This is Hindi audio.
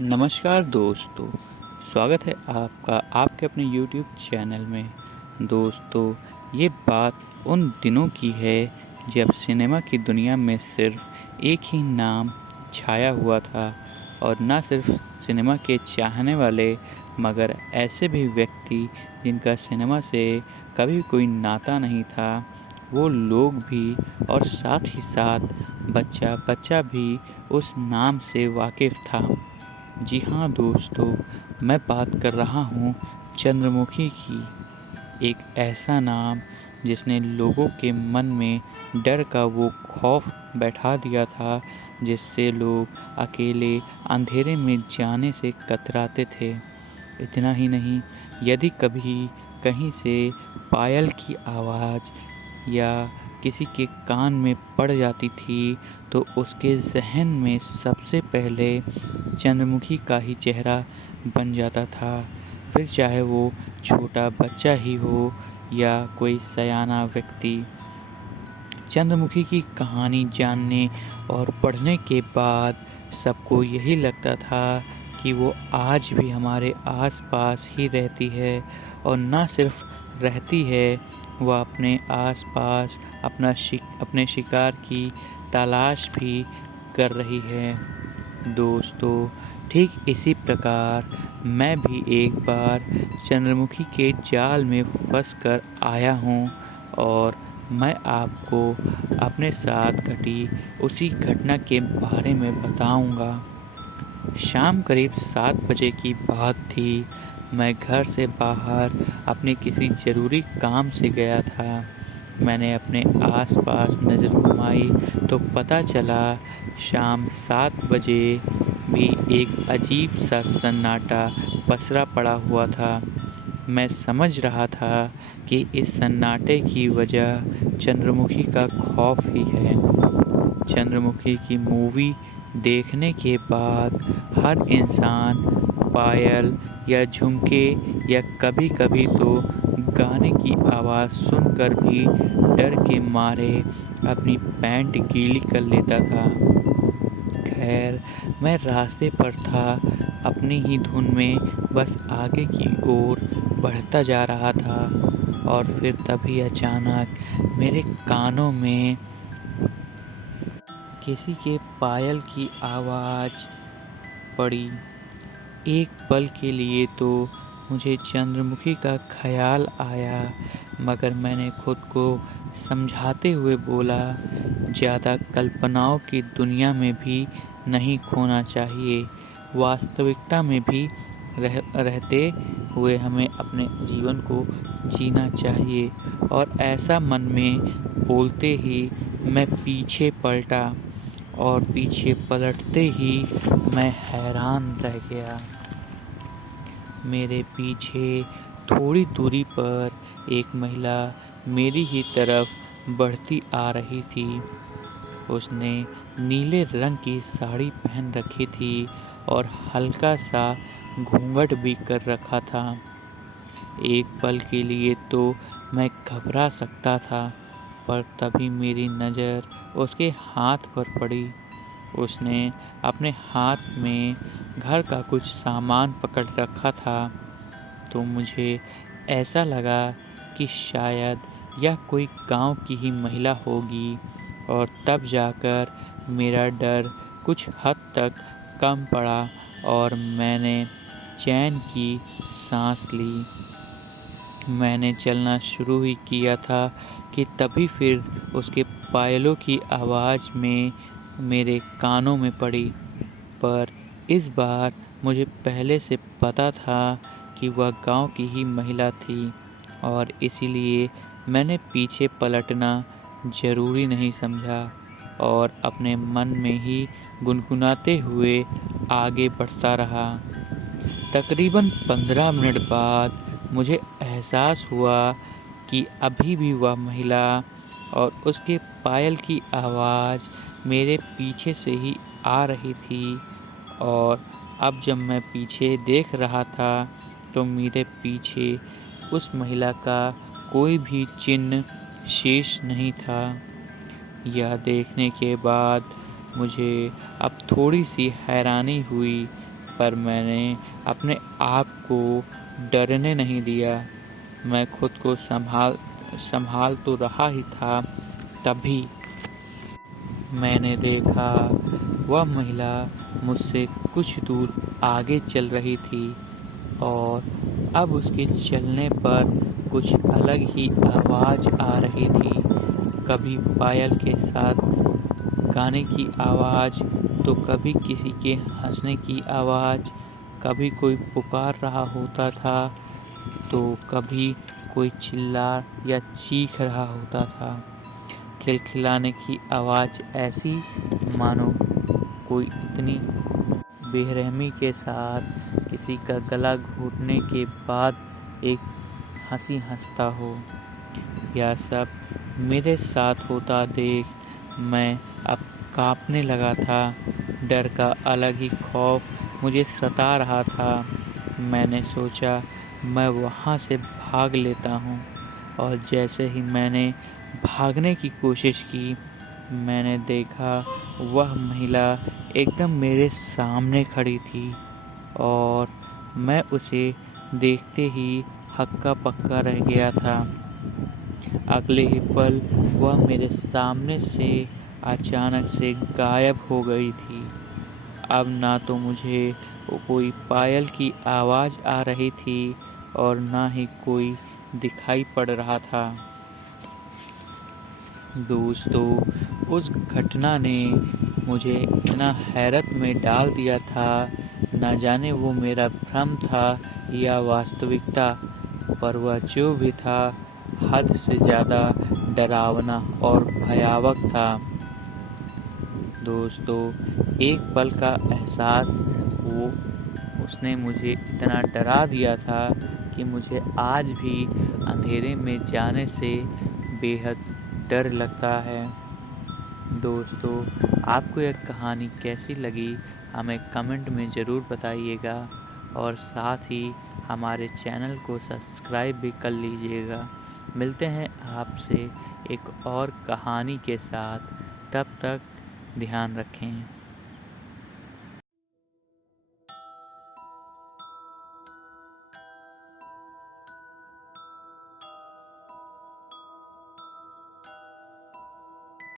नमस्कार दोस्तों, स्वागत है आपका आपके अपने YouTube चैनल में। दोस्तों, ये बात उन दिनों की है जब सिनेमा की दुनिया में सिर्फ एक ही नाम छाया हुआ था और ना सिर्फ सिनेमा के चाहने वाले मगर ऐसे भी व्यक्ति जिनका सिनेमा से कभी कोई नाता नहीं था, वो लोग भी और साथ ही साथ बच्चा बच्चा भी उस नाम से वाकिफ़ था। जी हाँ दोस्तों, मैं बात कर रहा हूँ चंद्रमुखी की। एक ऐसा नाम जिसने लोगों के मन में डर का वो खौफ बैठा दिया था, जिससे लोग अकेले अंधेरे में जाने से कतराते थे। इतना ही नहीं, यदि कभी कहीं से पायल की आवाज़ या किसी के कान में पड़ जाती थी, तो उसके ज़हन में सबसे पहले चंद्रमुखी का ही चेहरा बन जाता था। फिर चाहे वो छोटा बच्चा ही हो या कोई सयाना व्यक्ति। चंद्रमुखी की कहानी जानने और पढ़ने के बाद सबको यही लगता था कि वो आज भी हमारे आस-पास ही रहती है और ना सिर्फ रहती है, वह अपने आस-पास अपने शिकार की तलाश भी कर रही है। दोस्तों, ठीक इसी प्रकार मैं भी एक बार चंद्रमुखी के जाल में फंस कर आया हूँ और मैं आपको अपने साथ घटी उसी घटना के बारे में बताऊँगा। शाम करीब 7 बजे की बात थी। मैं घर से बाहर अपने किसी ज़रूरी काम से गया था। मैंने अपने आस-पास नज़र घुमाई तो पता चला शाम 7 बजे भी एक अजीब-सा सन्नाटा पसरा पड़ा हुआ था। मैं समझ रहा था कि इस सन्नाटे की वजह चंद्रमुखी का खौफ ही है। चंद्रमुखी की मूवी देखने के बाद हर इंसान पायल या झुमके या कभी-कभी तो गाने की आवाज़ सुनकर भी डर के मारे अपनी पैंट गीली कर लेता था। खैर, मैं रास्ते पर था, अपनी ही धुन में बस आगे की ओर बढ़ता जा रहा था और फिर तभी अचानक मेरे कानों में किसी के पायल की आवाज़ पड़ी। एक पल के लिए तो मुझे चंद्रमुखी का ख़याल आया, मगर मैंने खुद को समझाते हुए बोला, ज़्यादा कल्पनाओं की दुनिया में भी नहीं खोना चाहिए। वास्तविकता में भी रहते हुए हमें अपने जीवन को जीना चाहिए। और ऐसा मन में बोलते ही मैं पीछे पलटा और पीछे पलटते ही मैं हैरान रह गया। मेरे पीछे थोड़ी दूरी पर एक महिला मेरी ही तरफ बढ़ती आ रही थी। उसने नीले रंग की साड़ी पहन रखी थी और हल्का सा घूंघट भी कर रखा था। एक पल के लिए तो मैं घबरा सकता था, पर तभी मेरी नज़र उसके हाथ पर पड़ी। उसने अपने हाथ में घर का कुछ सामान पकड़ रखा था, तो मुझे ऐसा लगा कि शायद यह कोई गांव की ही महिला होगी और तब जाकर मेरा डर कुछ हद तक कम पड़ा और मैंने चैन की सांस ली। मैंने चलना शुरू ही किया था कि तभी फिर उसके पायलों की आवाज़ में मेरे कानों में पड़ी। पर इस बार मुझे पहले से पता था कि वह गांव की ही महिला थी और इसीलिए मैंने पीछे पलटना ज़रूरी नहीं समझा और अपने मन में ही गुनगुनाते हुए आगे बढ़ता रहा। तकरीबन 15 मिनट बाद मुझे एहसास हुआ कि अभी भी वह महिला और उसके पायल की आवाज़ मेरे पीछे से ही आ रही थी और अब जब मैं पीछे देख रहा था तो मेरे पीछे उस महिला का कोई भी चिन्ह शेष नहीं था। यह देखने के बाद मुझे अब थोड़ी सी हैरानी हुई पर मैंने अपने आप को डरने नहीं दिया। मैं खुद को संभाल तो रहा ही था। तभी मैंने देखा वह महिला मुझसे कुछ दूर आगे चल रही थी और अब उसके चलने पर कुछ अलग ही आवाज़ आ रही थी। कभी पायल के साथ गाने की आवाज़, तो कभी किसी के हंसने की आवाज़, कभी कोई पुकार रहा होता था, तो कभी कोई चिल्ला या चीख रहा होता था। खिलखिलाने की आवाज़ ऐसी मानो कोई इतनी बेरहमी के साथ किसी का गला घोटने के बाद एक हंसी हंसता हो। यह सब मेरे साथ होता देख मैं अब कांपने लगा था। डर का अलग ही खौफ मुझे सता रहा था। मैंने सोचा मैं वहाँ से भाग लेता हूँ, और जैसे ही मैंने भागने की कोशिश की, मैंने देखा वह महिला एकदम मेरे सामने खड़ी थी और मैं उसे देखते ही हक्का पक्का रह गया था। अगले ही पल वह मेरे सामने से अचानक से गायब हो गई थी। अब ना तो मुझे कोई पायल की आवाज़ आ रही थी और ना ही कोई दिखाई पड़ रहा था। दोस्तों, उस घटना ने मुझे इतना हैरत में डाल दिया था, ना जाने वो मेरा भ्रम था या वास्तविकता, पर वह जो भी था हद से ज़्यादा डरावना और भयावह था। दोस्तों, एक पल का एहसास उसने मुझे इतना डरा दिया था कि मुझे आज भी अंधेरे में जाने से बेहद डर लगता है। दोस्तों, आपको यह कहानी कैसी लगी हमें कमेंट में ज़रूर बताइएगा, और साथ ही हमारे चैनल को सब्सक्राइब भी कर लीजिएगा। मिलते हैं आपसे एक और कहानी के साथ, तब तक ध्यान रखें।